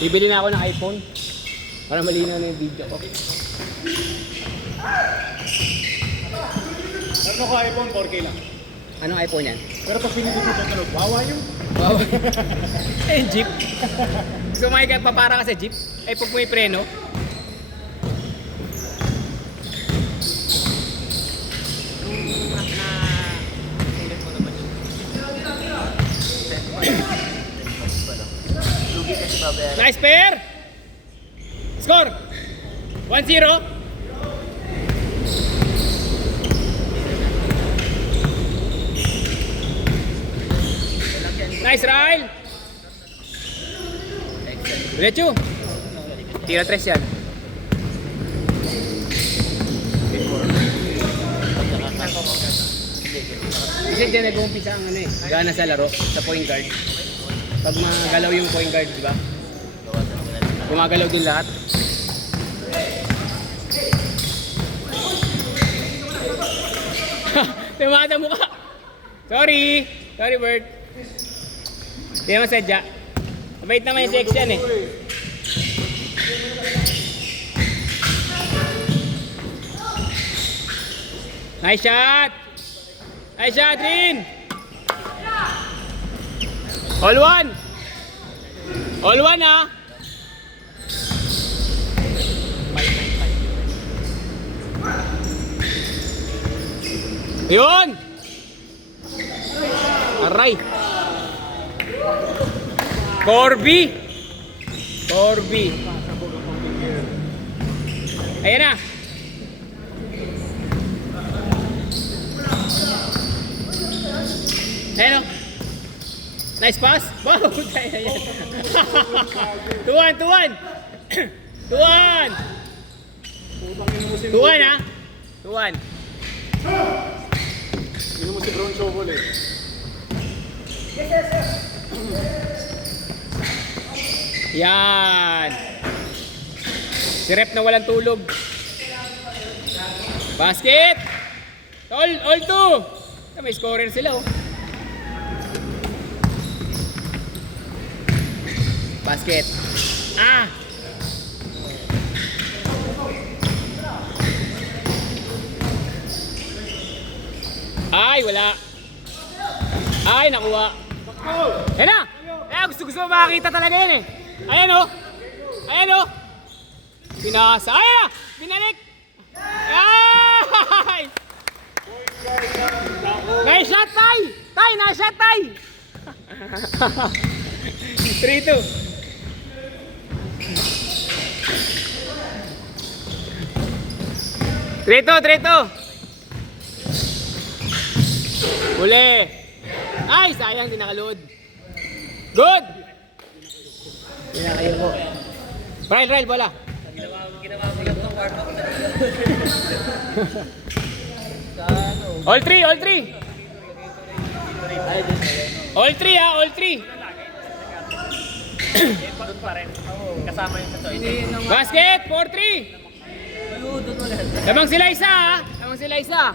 Bibili na ako ng iPhone para malinaw na yung video ko. Ano ko iPhone 4K lang. Anong iPhone yan? Pero pag pinipit mo sa tulog, wawa yung. Wow. Eh, jeep. Sumakay ka pa para ka sa jeep. Ay, pag may preno. Nice pair! Score! 1-0. Nice, Ryle! Diretso! Tira 3 yan. Kasi dyan nag-uumpisa ang ano eh, gana sa laro, sa point guard. Pag magalaw yung point guard, di ba? Gumagalaw din lahat. Tumada mo ka! Sorry! Sorry, Bert. Hindi naman sadya. Mabait naman yung section eh. Nice shot! Nice shot, Rin! All one! All one ah! Yun! Aray! Corby! Corby! Ayan na! Ayan o! Nice pass! Wow! 2-1! 2-1! 2-1! 2-1 ha! 2-1! Hindi mo si Brown Showball eh. Yan! Si Rep na walang tulog. Basket! All two! May scorer sila oh. Basket! Ah! Ay, wala. Ay, nakuha. Ayan na! Ayan, gusto makakita talaga yan eh. Ayan o. Ayan o. Pinasa. Ayan na! Binalik! Ay! Nice shot, Tay! Tay, nice shot, Tay! 3-2. Trito. Uli. Ay, sayang, di nakaload. Good! Pinakayo ko. Ryle, bola. Ginawa mo lang ng warm up. All three. All three ha, all three. Kasama yung sa toy. Basket, 4-3. Lamang sila isa ha. Lamang sila isa.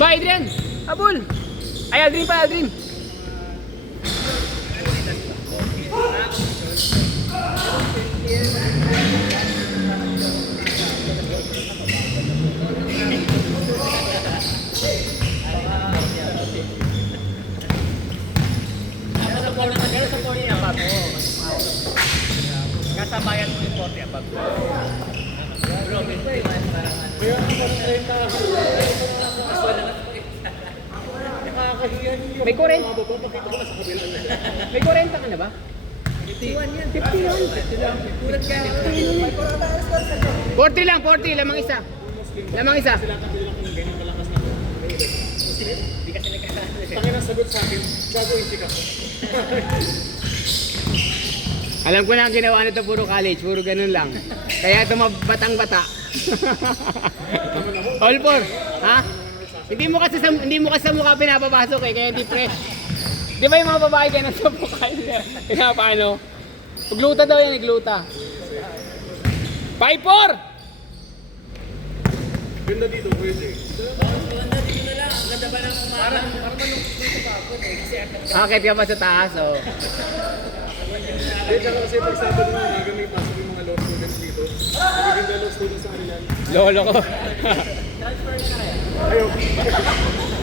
Aba, Adrian! Abul! Ay, Aldrin pa, Aldrin! Kasabayan mo yung 40 abag. May 40? May 40 ka na ba? 40 lang, 40. Lamang isa. Lamang isa. Tangin ang sagot sa akin, gagawin si Kako. Alam ko na ang ginawa nito puro college, puro ganun lang. Kaya ito batang-bata. All four, ha? Hindi mo kasi sa mukha pinapapasok eh, kaya hindi fresh. Di ba yung mga babae kayo nagsabukain nila? Kaya paano? Gluta daw yan, gluta. 5-4! Ganda dito, pwede. Akit ka pa sa taas, oh. Hindi, tsaka kasi pag Sabado na umaga may pasok yung mga law students dito. Magaganda law students sa kanila. Lolo ko. Ayaw.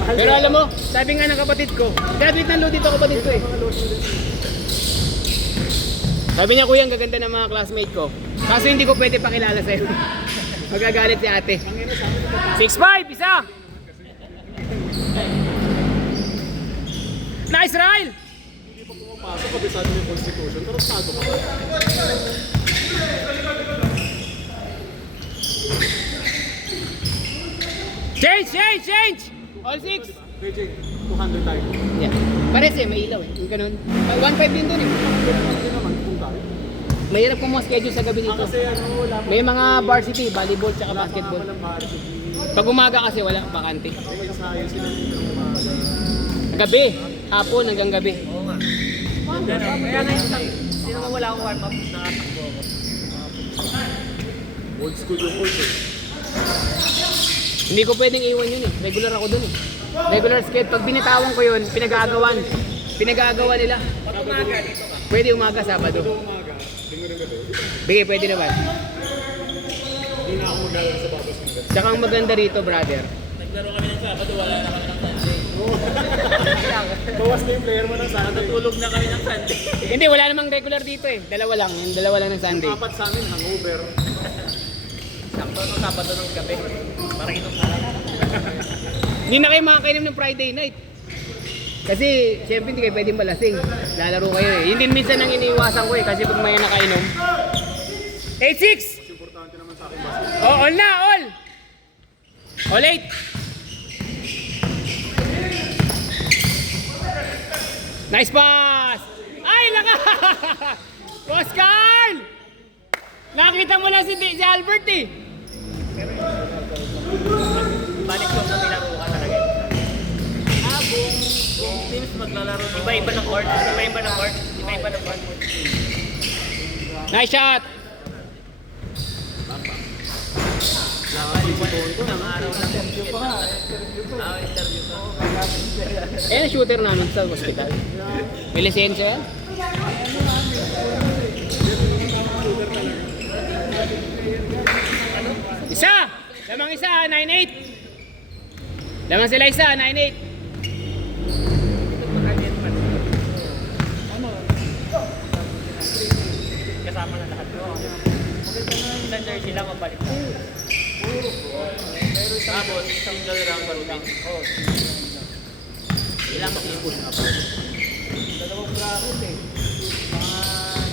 Pero alam mo, sabi nga ng kapatid ko, graduate ng law dito kapatid ko eh. Sabi niya, kuya, ang gaganda ng mga classmate ko. Kaso hindi ko pwede pakilala sa'yo. Magagalit si ate. 6-5, isa! Nice, Ryle! Hindi pa pumapasok, kabisado yung constitution. Pero sado ka. Change! All 6! KJ, 200 tayo. Yeah. Pares eh, may ilaw eh. Yung ganun. 1.5 din dun eh. Hindi naman, kung tayo. Mahirap kung mga schedule sa gabi dito. Kasi ano, wala pa. May mga varsity, volleyball, tsaka basketball. Walang varsity. Pag umaga kasi wala, bakante. May ensayo sila ng umaga. Gabi, hapon hanggang gabi. Oo nga. Kaya ngayon, sino naman wala akong warm-up, nakatakbo ako. Old school yung old eh. Hindi ko pwedeng iwan yun eh. Regular ako dun eh. Regular skate. Pag binitawan ko yun, pinag-aagawan. Pinag-aagawa nila. Pag umaga, dito ka. Pwede umaga, Sabado. Umaga, linggo ng gabi. Bigay, pwede naman. Hindi na ako maglalaro sa babas ng gabi. Tsaka ang maganda rito, brother. Naglaro kami ng Sabado, wala na kami ng Sunday. Bawas na yung player mo ng Sunday. Natutulog na kami ng Sunday. Hindi, wala namang regular dito eh. Dalawa lang. Yung dalawa lang ng Sunday. Apat sa amin, hangover. Sakto ng Sabado ng gabi. Para inom na lang. Hindi na kayo makakainom ng Friday night. Kasi, syempre hindi kayo pwedeng malasing. Lalaro kayo eh. Yun din minsan ang iniiwasan ko eh. Kasi pag may nakainom. 8-6! Importante naman sa akin basket. Oh, all na, all! All 8! Nice pass! Ay, laka! Boss Carl! Nakita mo lang si Albert eh. Balik yung kami laro ka talaga. Buong teams maglalaro. Iba-iba ng court. Iba-iba ng court. Iba-iba ng court. Nice shot! Isang araw na interview pa. Interview pa. Ayan ang shooter namin sa hospital. May lisensya yan? Isa! Lamang isa, 9-8. Lamang sila isa, 9-8. Kasama na lahat. Isang jersey lang ang balik na. Tapos, isang jersey lang ang balik. Ilang mag-ipon na pa. Dalawang bracket eh. Mga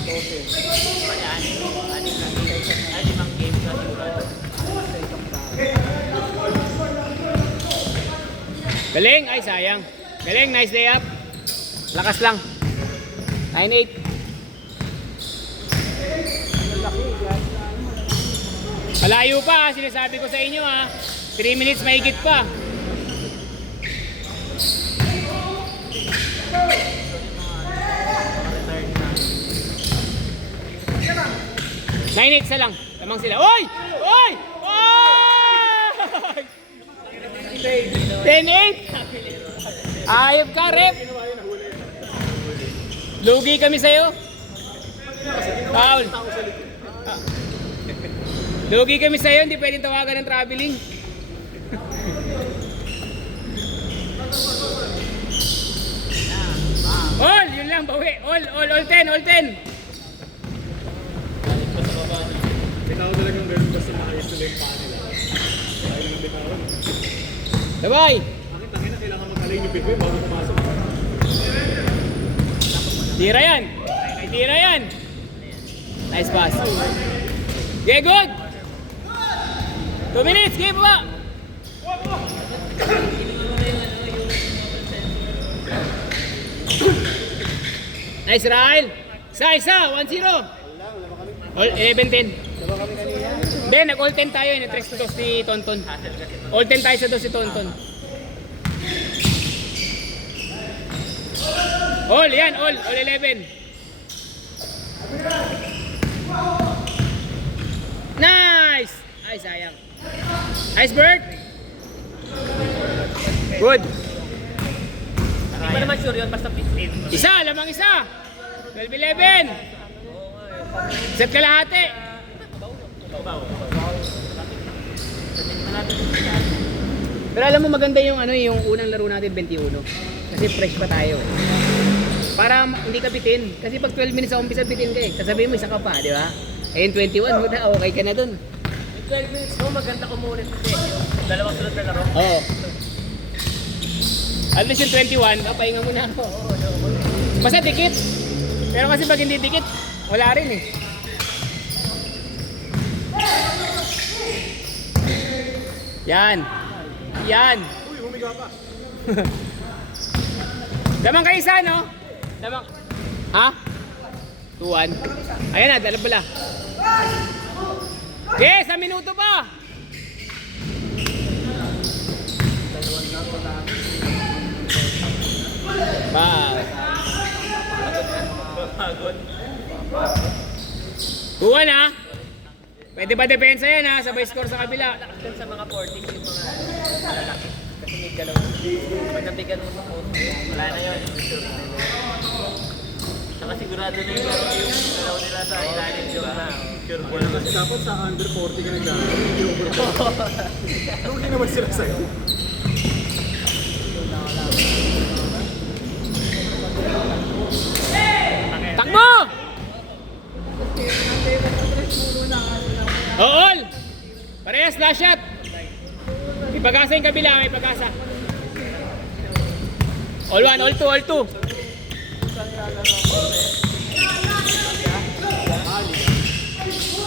12. Kaya alimang game na sigurado. Galing! Ay, sayang. Galing, nice day up. Lakas lang. 9-8. Malayo pa, sinasabi ko sa inyo ha. 3 minutes mahigit pa. Nine-8 sa lang. Lamang sila. Oy! Oy! Oy! 10-8! Ayop ka, rep! Lugi kami sa'yo. Foul. Lugi kami sa'yo, hindi pwedeng tawagan ng traveling. All! Yun lang, bawi. All 10, all 10. Bitaw talagang ganun basta maayos nila yung paa nila. Ayaw lang bitawan. Sabay! Akin tangina, kailangan mag-alay yung bigway bago pumasok. Tira yan! Tira yan! Nice pass. Okay, good! 2 minutes, game pa! Nice, Rael! Isa! 1-0! All 11-10. Hindi, nag-all 10 tayo eh. Nag-3 to 2 si Tonton. All 10 tayo sa 2 si Tonton. All, yan, all 11. Nice! Ay, sayang. Nice, Bert. Good. Hindi pa naman sure yun, basta 15. Isa, lamang isa. 12-11. Set kalahati. Pero alam mo maganda yung ano yung unang laro natin 21. Kasi fresh pa tayo. Para hindi ka bitin. Kasi pag 12 minutes sa umpisa bitin ka eh. Sasabihin mo isa ka pa, di ba? Eh yung 21, okay ka na dun. Yung 12 minutes mo, maganda kumulit kasi yung dalawang sunod na laro. Oo. At least yung 21, pahinga muna ako. Basta dikit. Pero kasi pag hindi dikit, wala rin eh. Yan. Yan. Uy, humiga pa. Damang kayo isa, no? Damang. Ha? 2-1. Ayan na, dala pala. Yes, 1 minuto pa. Wow. Pagod. 2-1 ha. Pwede ba depensa yan ha? Sabay score sa kabila. Lakas din sa mga 40s yung mga malalaki. Kasi may galaw. Pag nabigan mo sa post, wala na yun. Sure na yun. Saka sigurado na yung galaw nila sa ilalim yung na. Sure ball. Kasi dapat sa under 40 ka naglalaro. Hindi over. Lugi naman sila sa'yo. Takbo! All! Parehas, last shot. May pag-asa yung kabila, may pag-asa. All 1, all 2, all 2.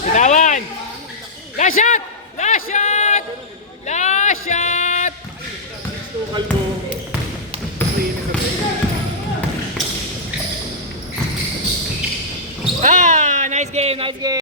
Bitawan! Last shot! Last shot! Last shot! Tukal mo. Ah, nice game, nice game.